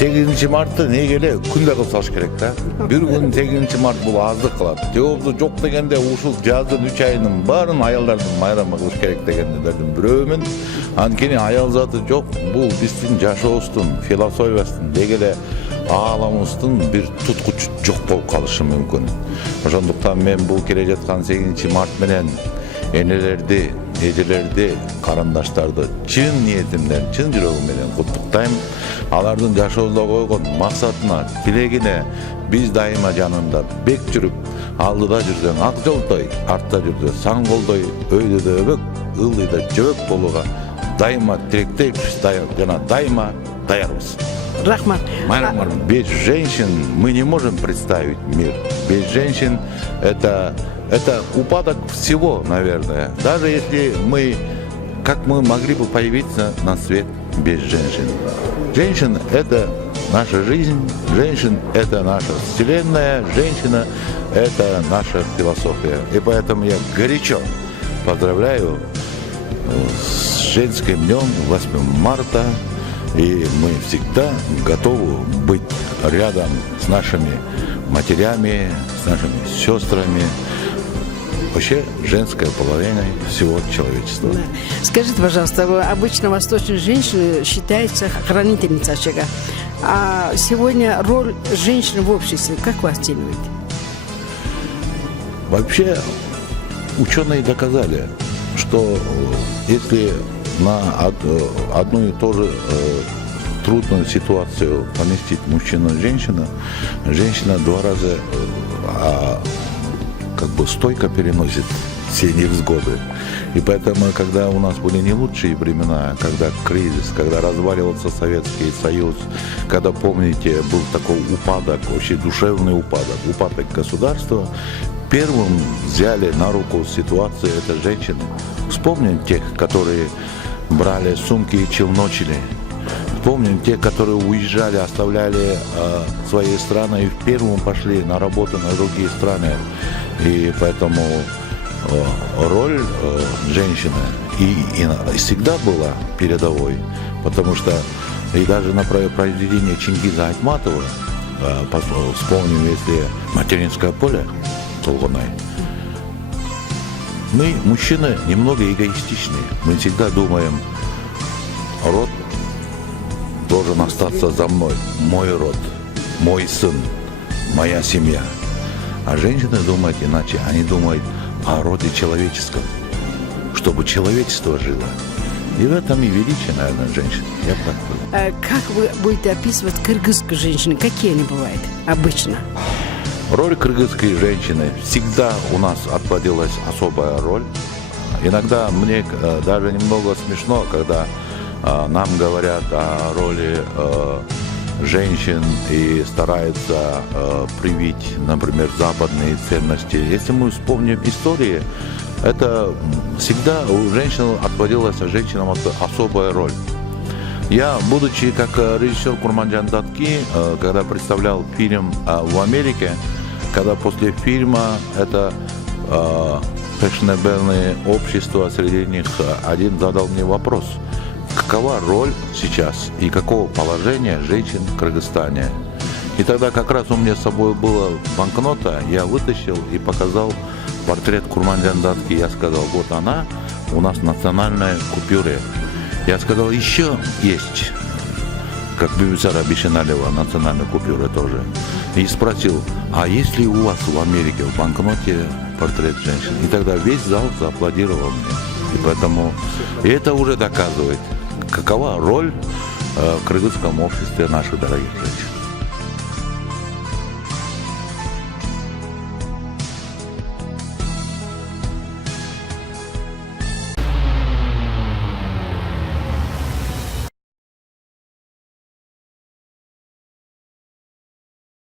8 мартты неге эле күндө кылып салыш керек да. Бир күн 8 март бул аздык кылат. Же болбосо жок дегенде ушул жаздын 3 айынын баарын аялдардын майрамы кылыш керек дегендердин бирөөмүн. Анткени аял заты жок, бул биздин жашообуздун философиясынын деги эле ааламыбыздын бир туткучу жок болуп калышы мүмкүн. Ошондуктан мен бул келе жаткан 8 март менен энелерди, эжелерди, карандаштарды чын ниетимден, чын жүрөгүм менен куттуктайм. Алардын жашоодо койгон максатына, тилегине биз дайыма жанында бек жүрүп, алдыда жүрсөң ак жолдой, артта жүрсөң саң голдой, өйдөдө өбөк, ылдыйда жөбөк болууга дайыма тилектейбиз, жана дайыма даярбыз. Рахмат. Без женщин мы не можем представить мир. Без женщин это упадок всего, наверное. Даже если как мы могли бы появиться на свет без женщин. Женщина – это наша жизнь, женщина – это наша вселенная, женщина – это наша философия. И поэтому я горячо поздравляю с женским днем 8 марта. И мы всегда готовы быть рядом с нашими матерями, с нашими сестрами, вообще женской половиной всего человечества. Скажите, пожалуйста, обычно восточная женщина считается хранительницей очага. А сегодня роль женщины в обществе, как вы оцениваете? Вообще, ученые доказали, что если на одну и ту же трудную ситуацию поместить мужчину и женщину, женщина 2 раза стойко переносит все невзгоды. И поэтому, когда у нас были не лучшие времена, когда кризис, когда разваливался Советский Союз, когда, помните, был такой упадок, вообще душевный упадок государства, первым взяли на руку ситуацию это женщины. Вспомним тех, которые брали сумки и челночили. Вспомним тех, которые уезжали, оставляли свои страны и первым пошли на работу на другие страны. И поэтому роль женщины и всегда была передовой, потому что и даже на произведении Чингиза Айтматова, вспомним, если «Материнское поле» Толгонай, мы, мужчины, немного эгоистичны. Мы всегда думаем, род должен остаться за мной, мой род, мой сын, моя семья. А женщины думают иначе. Они думают о роде человеческом, чтобы человечество жило. И в этом и величие, наверное, женщин. Я так понимаю. Как вы будете описывать кыргызскую женщину? Какие они бывают обычно? Роль кыргызской женщины всегда у нас отводилась особая роль. Иногда мне даже немного смешно, когда нам говорят о роли женщин и стараются привить, например, западные ценности. Если мы вспомним истории, это всегда у женщин отводилась женщинам особая роль. Я, будучи как режиссер Курманджан Датки, когда представлял фильм в Америке, когда после фильма это фешенебельное общество, среди них один задал мне вопрос, какова роль сейчас и какого положения женщин в Кыргызстане. И тогда как раз у меня с собой была банкнота, я вытащил и показал портрет Курманджан Датки. Я сказал, вот она у нас в национальной купюре. Я сказал, еще есть, как Бибисара Бишеналева, национальной купюры тоже. И спросил, а есть ли у вас в Америке в банкноте портрет женщин? И тогда весь зал зааплодировал мне. И поэтому это уже доказывает, какова роль в кыргызском обществе наших дорогих женщин.